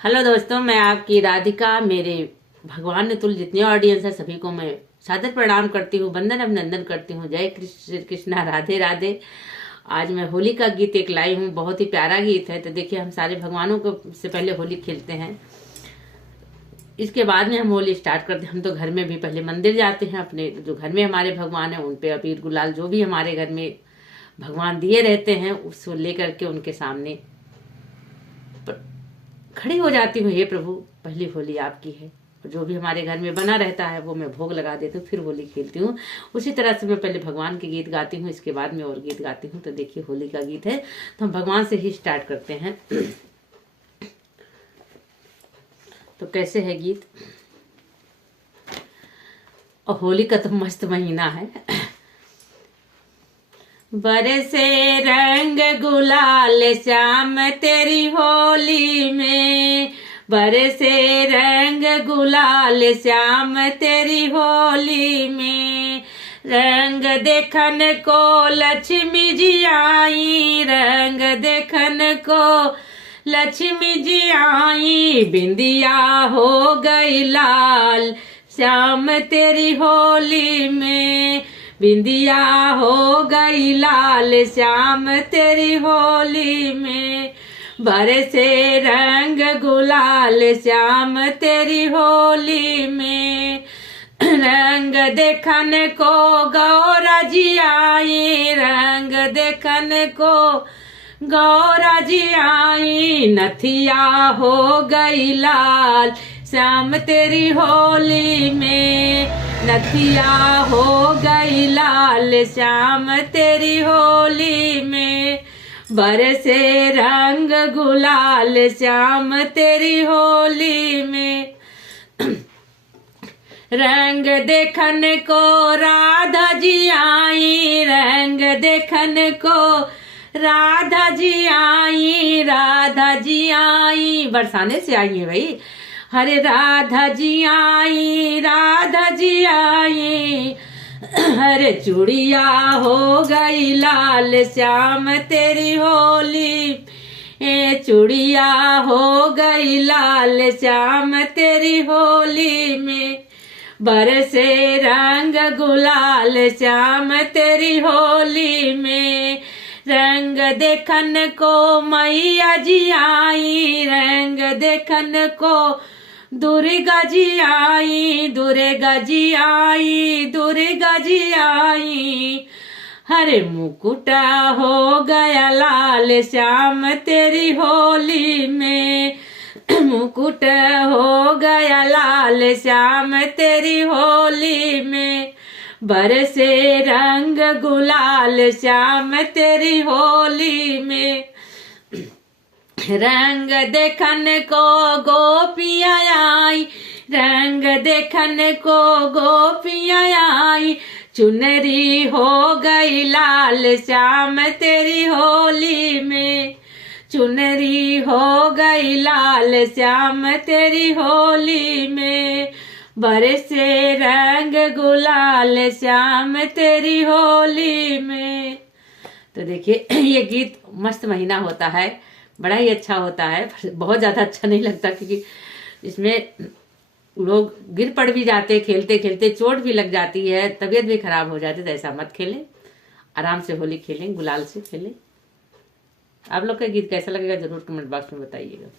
Hello दोस्तों, मैं आपकी राधिका। मेरे भगवान ने तुल जितने ऑडियंस है सभी को मैं सादर प्रणाम करती हूँ, वंदन अभिनंदन करती हूँ। जय श्री कृष्णा, राधे राधे। आज मैं होली का गीत एक लाई हूँ, बहुत ही प्यारा गीत है। तो देखिए, हम सारे भगवानों को से पहले होली खेलते हैं, इसके बाद में हम होली स्टार्ट करते हैं। हम तो घर में भी पहले मंदिर जाते हैं, अपने जो घर में हमारे भगवान है उन पे अबीर गुलाल जो भी हमारे घर में भगवान दिए रहते हैं उसको लेकर के उनके सामने खड़ी हो जाती हूँ। हे प्रभु, पहली होली आपकी है। जो भी हमारे घर में बना रहता है वो मैं भोग लगा देती हूँ, फिर होली खेलती हूँ। उसी तरह से मैं पहले भगवान के गीत गाती हूँ, इसके बाद में और गीत गाती हूँ। तो देखिए, होली का गीत है तो हम भगवान से ही स्टार्ट करते हैं। तो कैसे है गीत? और होली का तो मस्त महीना है। बरसे रंग गुलाल श्याम तेरी होली में, बरसे रंग गुलाल श्याम तेरी होली में। रंग देखन को लक्ष्मी जी आई, रंग देखन को लक्ष्मी जी आई। बिंदिया हो गई लाल श्याम तेरी होली में, बिंदिया हो गई लाल श्याम तेरी होली में। बरसे रंग गुलाल श्याम तेरी होली में। रंग देखन को गौरा जी आई, रंग देखन को गौरा जी आई। नथिया हो गई लाल श्याम तेरी होली में, नथिया हो गई लाल श्याम तेरी होली में। बरसे रंग गुलाल श्याम तेरी होली में। रंग देखन को राधा जी आई, रंग देखन को राधा जी आई, राधा जी आई। बरसाने से आई है भाई। हरे राधा जी आई, राधा जी आई। हरे चूड़िया हो गई लाल श्याम तेरी होली, ए चूड़िया हो गई लाल श्याम तेरी होली में। बरसे रंग गुलाल श्याम तेरी होली में। रंग देखन को मैया जी आई, रंग देखन को दुर्गा जी आई, दुर्गा जी आई, दुर्गा जी आई। हरे मुकुटा हो गया लाल श्याम तेरी होली में, मुकुट हो गया लाल श्याम तेरी होली में। बरसे रंग गुलाल श्याम तेरी होली में। रंग देखन को गोपियाँ आई, रंग देखन को गोपियाँ आई। चुनरी हो गई लाल श्याम तेरी होली में, चुनरी हो गई लाल श्याम तेरी होली में। बरसे रंग गुलाल श्याम तेरी होली में। तो देखिए, ये गीत मस्त महीना होता है, बड़ा ही अच्छा होता है। बहुत ज़्यादा अच्छा नहीं लगता क्योंकि इसमें लोग गिर पड़ भी जाते, खेलते खेलते चोट भी लग जाती है, तबीयत भी खराब हो जाती है। तो ऐसा मत खेलें, आराम से होली खेलें, गुलाल से खेलें। आप लोग का गीत कैसा लगेगा जरूर कमेंट बॉक्स में बताइएगा।